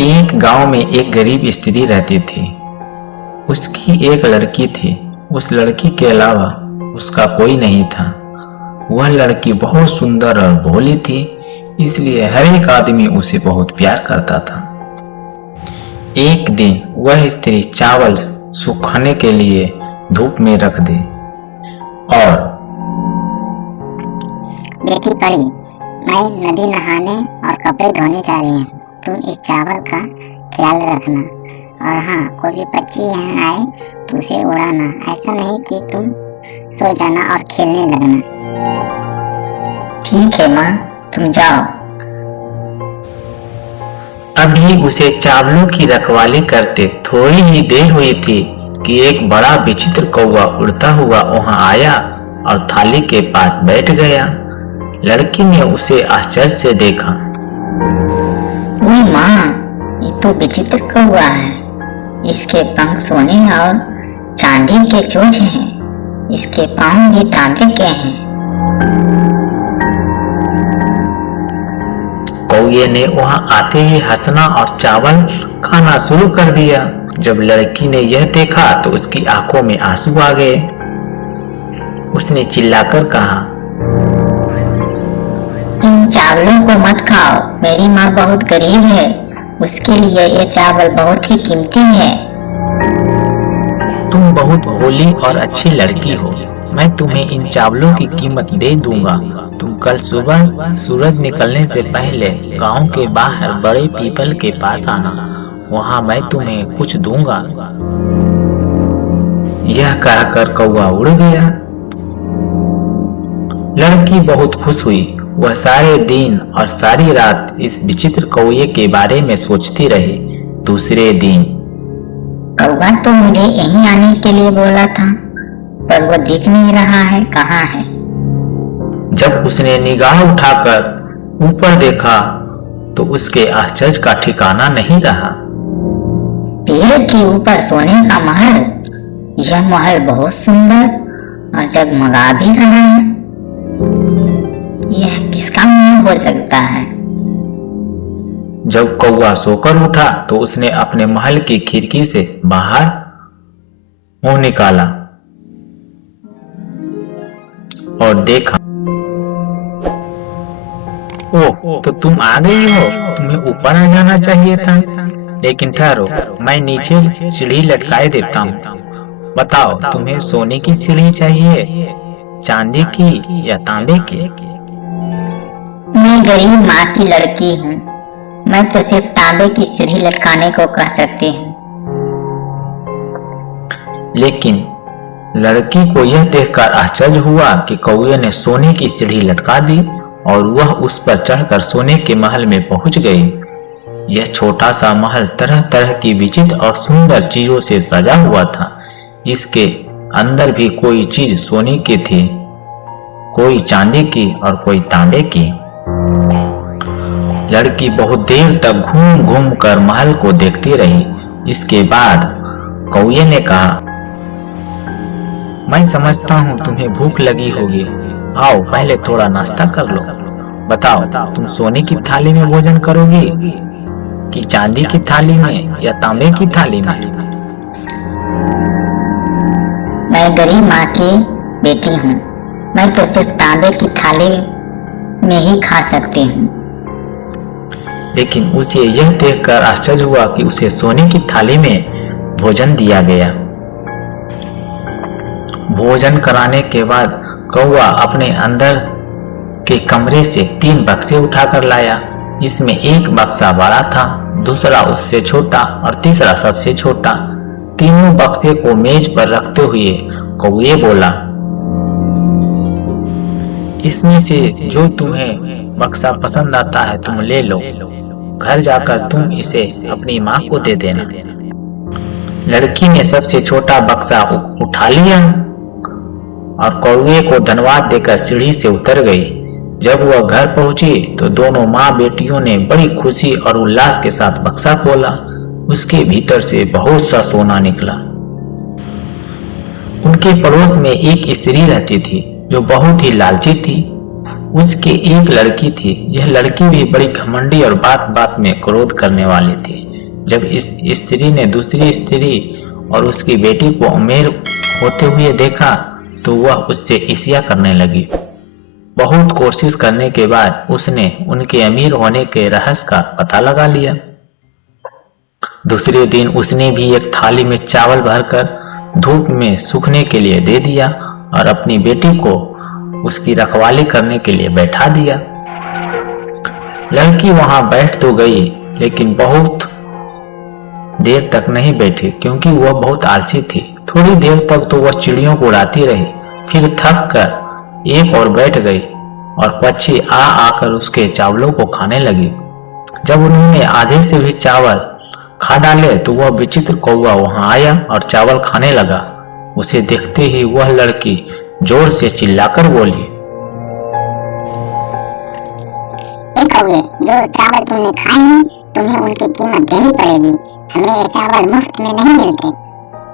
एक गांव में एक गरीब स्त्री रहती थी। उसकी एक लड़की थी। उस लड़की के अलावा उसका कोई नहीं था। वह लड़की बहुत सुंदर और भोली थी, इसलिए हर एक आदमी उसे बहुत प्यार करता था। एक दिन वह स्त्री चावल सुखाने के लिए धूप में रख दी और बेटी परी, मैं नदी नहाने और कपड़े धोने जा रही हूँ। तुम इस चावल का ख्याल रखना और हाँ, कोई भी पक्षी यहाँ आए तो उसे उड़ाना। ऐसा नहीं कि तुम सो जाना और खेलने लगना। ठीक है माँ, तुम जाओ। अभी उसे चावलों की रखवाली करते थोड़ी ही देर हुई थी कि एक बड़ा विचित्र कौवा उड़ता हुआ वहां आया और थाली के पास बैठ गया। लड़की ने उसे आश्चर्य से देखा। ओए माँ, ये तो विचित्र कौवा है। इसके पंख सोने और चांदी के चोंच हैं। इसके पाँव भी तांबे के हैं। कौवे ने वहां आते ही हंसना और चावल खाना शुरू कर दिया। जब लड़की ने यह देखा तो उसकी आंखों में आंसू आ गए। उसने चिल्लाकर कहा, इन चावलों को मत खाओ। मेरी माँ बहुत गरीब है, उसके लिए ये चावल बहुत ही कीमती है। तुम बहुत भोली और अच्छी लड़की हो। मैं तुम्हें इन चावलों की कीमत दे दूंगा। तुम कल सुबह सूरज निकलने से पहले गांव के बाहर बड़े पीपल के पास आना। वहां मैं तुम्हें कुछ दूंगा। यह कहकर कौवा उड़ गया। लड़की बहुत खुश हुई। वह सारे दिन और सारी रात इस विचित्र कौवे के बारे में सोचती रही। दूसरे दिन कौवा तो मुझे यहीं आने के लिए बोला था, पर वो दिख नहीं रहा है। कहाँ है? जब उसने निगाह उठाकर ऊपर देखा तो उसके आश्चर्य का ठिकाना नहीं रहा। पेड़ के ऊपर सोने का महल। यह महल बहुत सुंदर और जगमगा भी रहा है। यह किसका महल हो सकता है? जब कौवा सोकर उठा तो उसने अपने महल की खिड़की से बाहर मुंह निकाला और देखा। ओह, तो तुम आ गई हो। तुम्हें ऊपर आ जाना चाहिए था। लेकिन ठहरो, मैं नीचे सीढ़ी लटकाए देता हूँ। बताओ, तुम्हें सोने की सीढ़ी चाहिए, चांदी की या तांबे की? मैं गरीब माँ की लड़की हूँ। मैं तो सिर्फ तांबे की सीढ़ी लटकाने को कह सकती हूँ। लेकिन लड़की को यह देखकर आश्चर्य हुआ कि कौवे ने सोने की सीढ़ी लटका दी और वह उस पर चढ़कर सोने के महल में पहुंच गई। यह छोटा सा महल तरह तरह की विचित्र और सुंदर चीजों से सजा हुआ था। इसके अंदर भी कोई चीज सोने की थी, कोई चांदी की और कोई तांबे की। लड़की बहुत देर तक घूम घूम कर महल को देखती रही। इसके बाद कौवे ने कहा, मैं समझता हूँ तुम्हें भूख लगी होगी। आओ, पहले थोड़ा नाश्ता कर लो। बताओ, तुम सोने की थाली में भोजन करोगी कि चांदी की थाली में या तांबे की थाली में? मैं गरीब माँ की बेटी हूँ। मैं तो सिर्फ तांबे की थाली में ही खा सकती हूँ। लेकिन उसे यह देखकर आश्चर्य हुआ कि उसे सोने की थाली में भोजन दिया गया। भोजन कराने के बाद कौवा अपने अंदर के कमरे से 3 बक्से उठाकर लाया। इसमें एक बक्सा बड़ा था, दूसरा उससे छोटा और तीसरा सबसे छोटा। तीनों बक्से को मेज पर रखते हुए कौवे बोला, इसमें से जो तुम्हें बक्सा पसंद आता है तुम ले लो। घर जाकर तुम इसे अपनी माँ को दे देना। लड़की ने सबसे छोटा बक्सा उठा लिया और कौवे को धन्यवाद देकर सीढ़ी से उतर गई। जब वह घर पहुंची तो दोनों माँ बेटियों ने बड़ी खुशी और उल्लास के साथ बक्सा खोला। उसके भीतर से बहुत सा सोना निकला। उनके पड़ोस में एक स्त्री रहती थी जो बहुत ही लालची थी। उसकी एक लड़की थी। यह लड़की भी बड़ी घमंडी और बात बात में क्रोध करने वाली थी। जब इस स्त्री ने दूसरी स्त्री और उसकी बेटी को अमीर होते हुए देखा तो वह उससे ईर्ष्या करने लगी। बहुत कोशिश करने के बाद उसने उनके अमीर होने के रहस्य का पता लगा लिया। दूसरे दिन उसने भी एक थाली में चावल भरकर धूप में सूखने के लिए दे दिया और अपनी बेटी को उसकी रखवाली करने के लिए बैठा दिया। लड़की वहां बैठ तो गई लेकिन बहुत देर तक नहीं बैठी क्योंकि वह बहुत आलसी थी। थोड़ी देर तक तो वह चिड़ियों को उड़ाती रही, फिर थक कर एक और बैठ गई और पक्षी आ आकर उसके चावलों को खाने लगी। जब उन्होंने आधे से भी चावल खा डाले तो वह विचित्र कौवा वहां आया और चावल खाने लगा। उसे देखते ही वह लड़की जोर से चिल्लाकर बोली, कौवे, जो चावल तुमने खाए हैं तुम्हें उनकी कीमत देनी पड़ेगी। हमें ये चावल मुफ्त में नहीं मिलते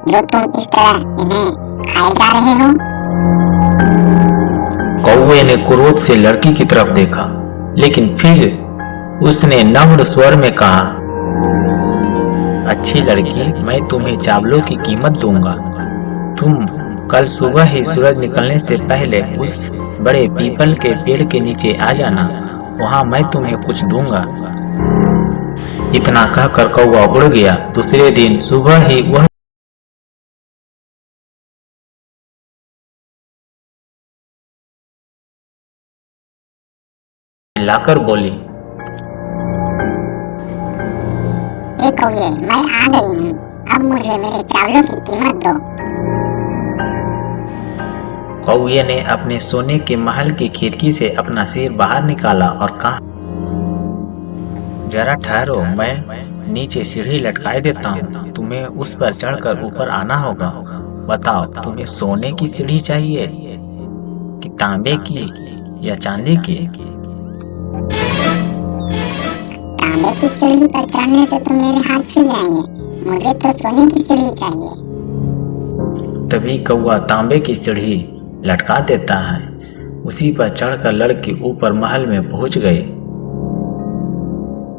जो तुम इस तरह इन्हें खाए जा रहे हो। कौवे ने क्रोध से लड़की की तरफ देखा, लेकिन फिर उसने नम्र स्वर में कहा, अच्छी लड़की, मैं तुम्हें चावलों की कीमत दूंगा। तुम कल सुबह ही सूरज निकलने से पहले उस बड़े पीपल के पेड़ के नीचे आ जाना, वहां मैं तुम्हें कुछ दूंगा। इतना कहकर कौवा उड़ गया। दूसरे दिन सुबह ही वह लाकर बोली, कौवे, मैं आ गई हूँ, अब मुझे मेरे चावलों की कीमत दो। कौवे ने अपने सोने के महल की खिड़की से अपना सिर बाहर निकाला और कहा, जरा ठहरो, मैं नीचे सीढ़ी लटकाए देता हूँ, तुम्हें उस पर चढ़कर ऊपर आना होगा। बताओ, तुम्हें सोने की सीढ़ी चाहिए कि तांबे की या चांदी की? तांबे की सीढ़ी पर चढ़ने से तो मेरे हाथ छिल जाएंगे, मुझे तो सोने की सीढ़ी चाहिए। तभी कौवा तांबे की सीढ़ी लटका देता है। उसी पर चढ़कर लड़की ऊपर महल में पहुंच गई।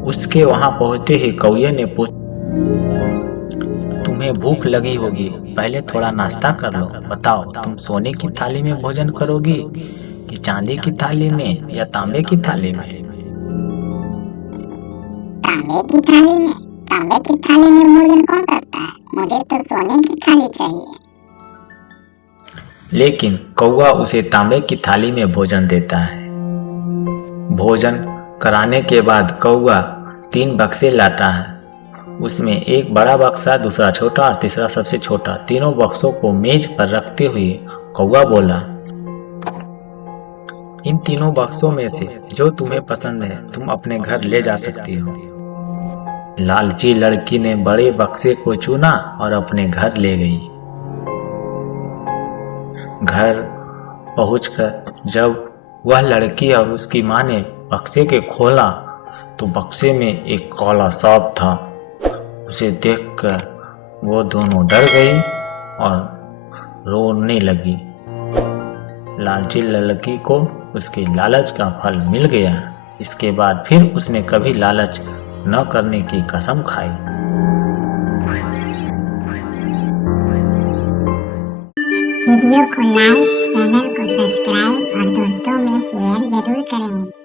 उसके वहां पहुंचते ही कौवे ने पूछा, तुम्हें भूख लगी होगी, पहले थोड़ा नाश्ता कर लो। बताओ, तुम सोने की थाली में भोजन करोगी कि चांदी की थाली में या तांबे की थाली में? तांबे की थाली में। तांबे की थाली में भोजन कौन करता है? मुझे तो सोने की थाली चाहिए। लेकिन कौवा उसे तांबे की थाली में भोजन देता है। भोजन कराने के बाद कौवा 3 बक्से लाता है। उसमें एक बड़ा बक्सा, दूसरा छोटा और तीसरा सबसे छोटा। तीनों बक्सों को मेज पर रखते हुए कौवा बोला, इन तीनों बक्सों में से जो तुम्हें पसंद है तुम अपने घर ले जा सकती हो। लालची लड़की ने बड़े बक्से को चुना और अपने घर ले गई। घर पहुंचकर जब वह लड़की और उसकी माँ ने बक्से के खोला तो बक्से में एक काला सांप था। उसे देखकर वो दोनों डर गई और रोने लगी। लालची लड़की को उसके लालच का फल मिल गया। इसके बाद फिर उसने कभी लालच न करने की कसम खाई। वीडियो को लाइक, चैनल को सब्सक्राइब और दोस्तों में शेयर जरूर करें।